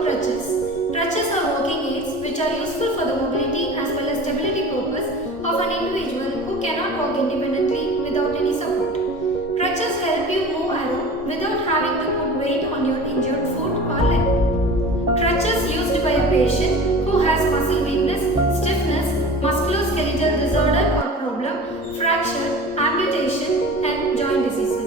about crutches. Crutches are walking aids which are useful for the mobility as well as stability purpose of an individual who cannot walk independently without any support. Crutches help you move around without having to put weight on your injured foot or leg. Crutches used by a patient who has muscle weakness, stiffness, musculoskeletal disorder or problem, fracture, amputation and joint diseases.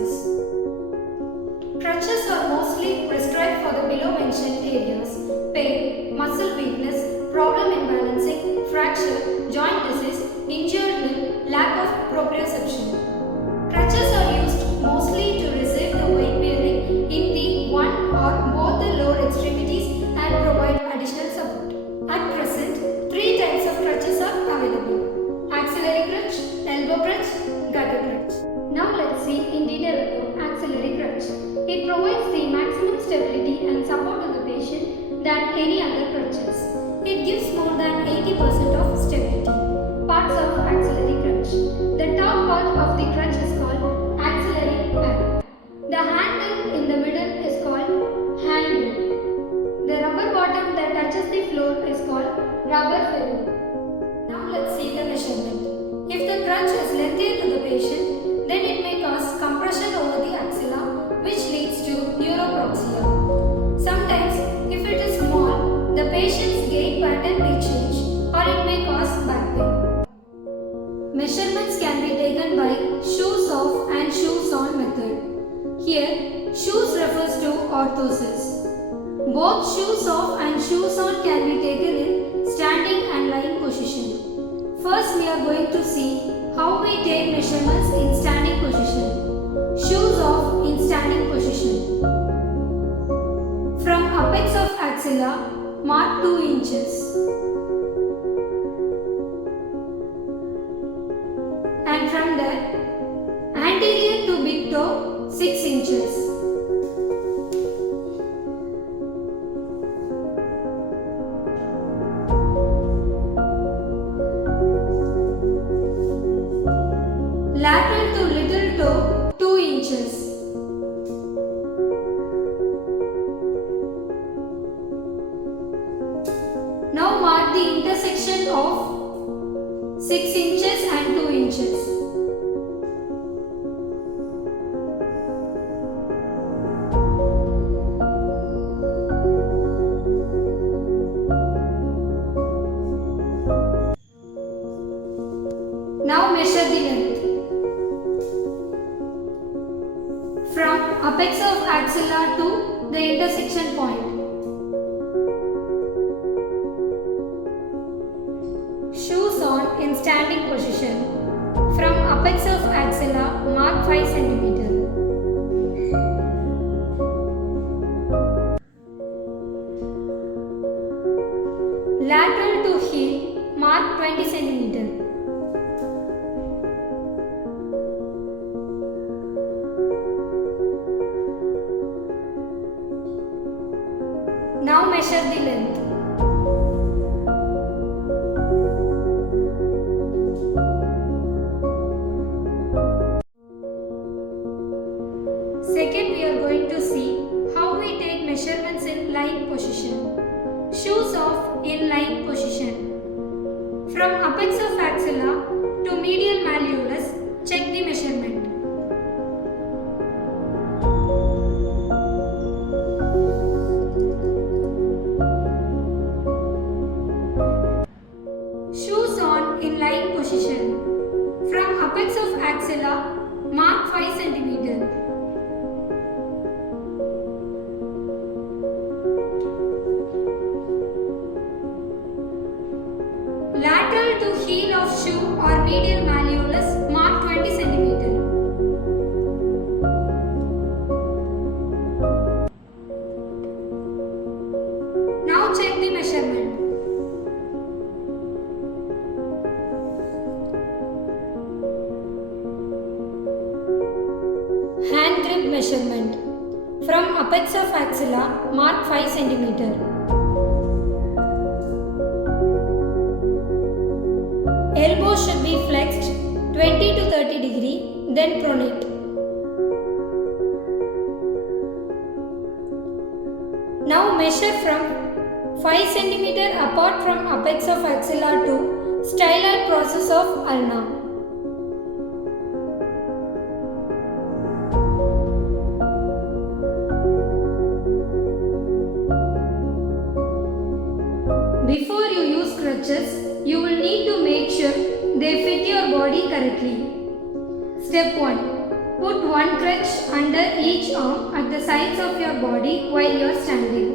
Crutches are mostly prescribed for the below mentioned areas: pain, muscle weakness, problem in balancing, fracture, joint disease, injured limb, lack of proprioception. Crutches are used mostly to receive the weight bearing in the one or both the lower extremities and provide additional support. At present, three types of crutches are available: axillary crutch, elbow crutch, gutter crutch. Now let's see in detail about axillary crutch. It provides the maximum stability and support to the patient than any other crutches. It gives more than 80% of stability. Parts of axillary crutch. The top part of the crutch is called axillary pad. The handle in the middle is called handle. The rubber bottom that touches the floor is called rubber ferrule. Now let's see the measurement. If the crutch is lengthier to the patient, then it may cause compression over the axilla, which leads to neuroproxia. Sometimes, if it is small, the patient's gait pattern may change or it may cause back pain. Measurements can be taken by shoes off and shoes on method. Here, shoes refers to orthosis. Both shoes off and shoes on can be taken in standing and lying position. First, we are going to see how we take measurements in standing position. Shoes off in standing position. From apex of axilla, mark 2 inches. And from there, anterior to big toe, 6 inches. Lateral to little toe, 2 inches. Now mark the intersection of 6 inches and 2 inches. Now measure the length. From apex of axilla to the intersection point. Shoes on in standing position. From apex of axilla, mark 5 cm. Lateral to heel, mark 20 cm. Now measure the length. Second, we are going to see how we take measurements in lying position. Shoes off in lying position. From apex of axilla to medial malleolus, check the measurement. Shoes on in lying position. From apex of axilla, mark 5 cm. Lateral to heel of shoe or medial malleolus, mark 20 cm. Now check the measurement. Hand grip measurement. From apex of axilla, mark 5 cm. Elbow should be flexed 20 to 30 degree, then pronate. Now measure from 5 cm apart from apex of axilla to styloid process of ulna. Before you use crutches, you will need to make sure they fit your body correctly. Step 1. Put one crutch under each arm at the sides of your body while you are standing.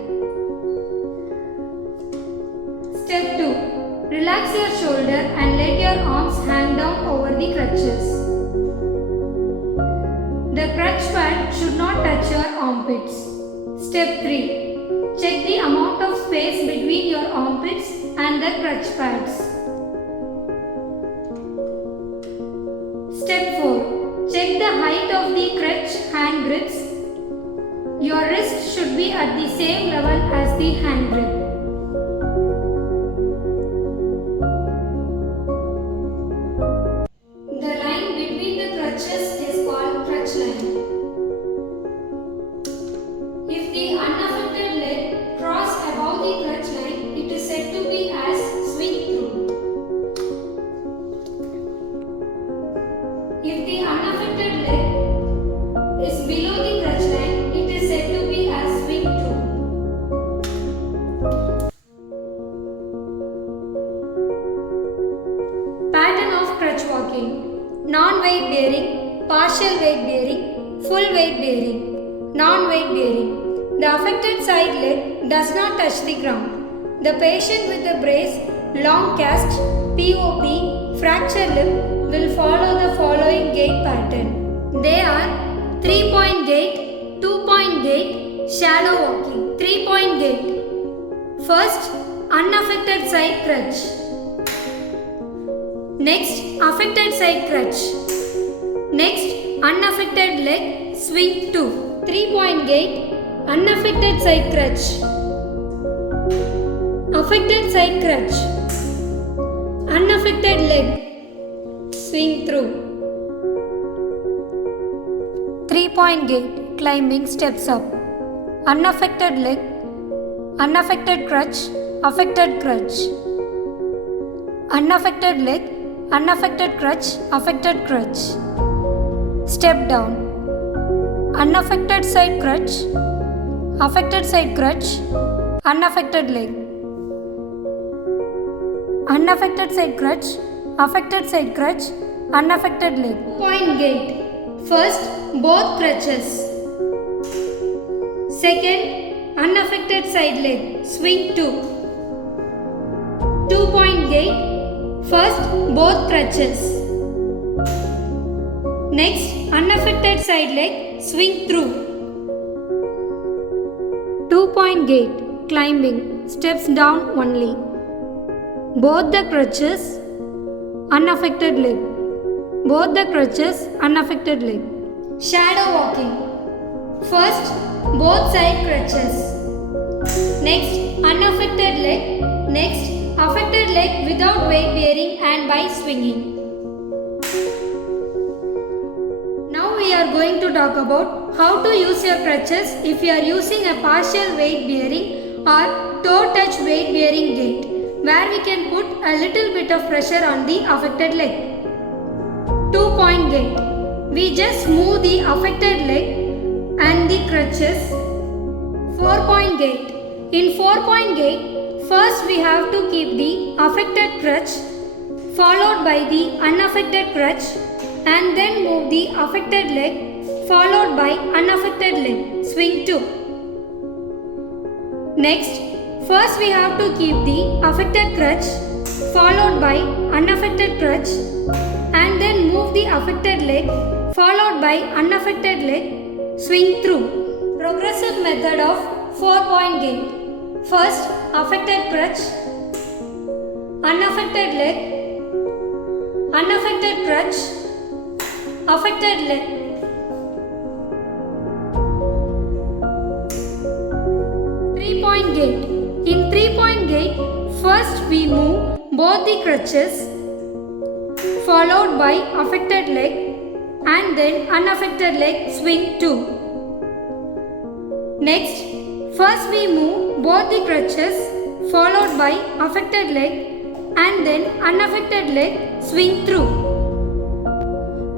Step 2. Relax your shoulder and let your arms hang down over the crutches. The crutch pad should not touch your armpits. Step 3. Check the amount of space between your armpits and the crutch pads. Step 4. Check the height of the crutch hand grips. Your wrist should be at the same level as the hand grip. The line between the crutches is called crutch line. If the unaffected leg cross above the crutch line, it is said to be as swing through. If the unaffected leg is below the crutch line, it is said to be as swing through. Pattern of crutch walking: non-weight bearing, partial weight bearing, full weight bearing. Non-weight bearing. The affected side leg does not touch the ground. The patient with a brace, long cast, POP, fractured lip will follow the following gait pattern. They are 3-point gait, 2-point gait, shallow walking. 3-point gait. First, unaffected side crutch. Next, affected side crutch. Next, unaffected leg, swing 2. 3-point gait, unaffected side crutch. Affected side crutch. Unaffected leg, swing through. 3-point gait, climbing steps up. Unaffected leg, unaffected crutch, affected crutch. Unaffected leg, unaffected crutch, affected crutch. Step down. Unaffected side crutch, affected side crutch, unaffected leg. Unaffected side crutch, affected side crutch, unaffected leg. 2-point gait. First, both crutches. Second, unaffected side leg, swing 2. 2-point gait. First, both crutches. Next, unaffected side leg, swing through. 2-point gait, climbing, steps down only. Both the crutches, unaffected leg. Both the crutches, unaffected leg. Shadow walking. First, both side crutches. Next, unaffected leg. Next, affected leg without weight bearing and by swinging. Now we are going to talk about how to use your crutches if you are using a partial weight bearing or toe touch weight bearing gait, where we can put a little bit of pressure on the affected leg. 2-point gait. We just move the affected leg and the crutches. 4-point gait. In 4-point gait, first we have to keep the affected crutch followed by the unaffected crutch and then move the affected leg followed by unaffected leg. Swing 2. Next, first we have to keep the affected crutch followed by unaffected crutch and then move the affected leg followed by unaffected leg. Swing through. Progressive method of 4-point gait. First, affected crutch, unaffected leg, unaffected crutch, affected leg. 3-point gait. In 3-point gait, first we move both the crutches followed by affected leg and then unaffected leg. Swing 2. Next, First we move both the crutches followed by affected leg and then unaffected leg swing through.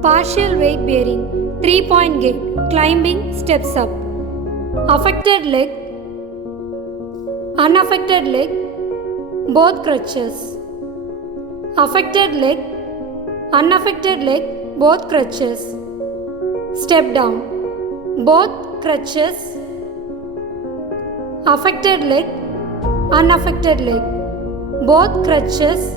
Partial weight bearing, 3-point gait, climbing steps up. Affected leg, unaffected leg, both crutches. Affected leg, unaffected leg, both crutches. Step down, both crutches. Affected leg, unaffected leg, both crutches.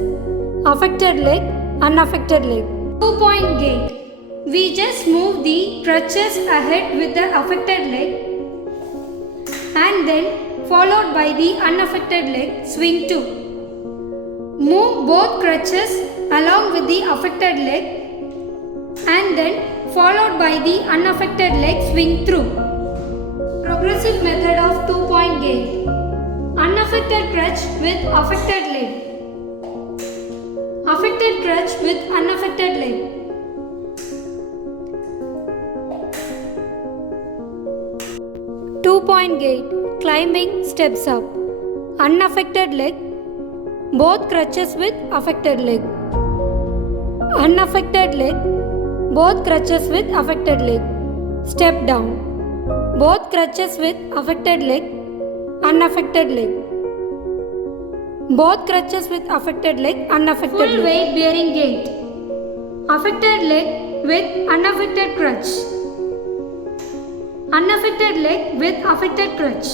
Affected leg, unaffected leg. 2-point gait. We just move the crutches ahead with the affected leg and then followed by the unaffected leg swing to. Move both crutches along with the affected leg and then followed by the unaffected leg swing through. Progressive method of 2-point gait. Unaffected crutch with affected leg. Affected crutch with unaffected leg. Two-point gait, climbing steps up. Unaffected leg, both crutches with affected leg. Unaffected leg, both crutches with affected leg. Step down, both crutches with affected leg, unaffected leg. Both crutches with affected leg, unaffected leg. Full weight bearing gait. Affected leg with unaffected crutch. Unaffected leg with affected crutch.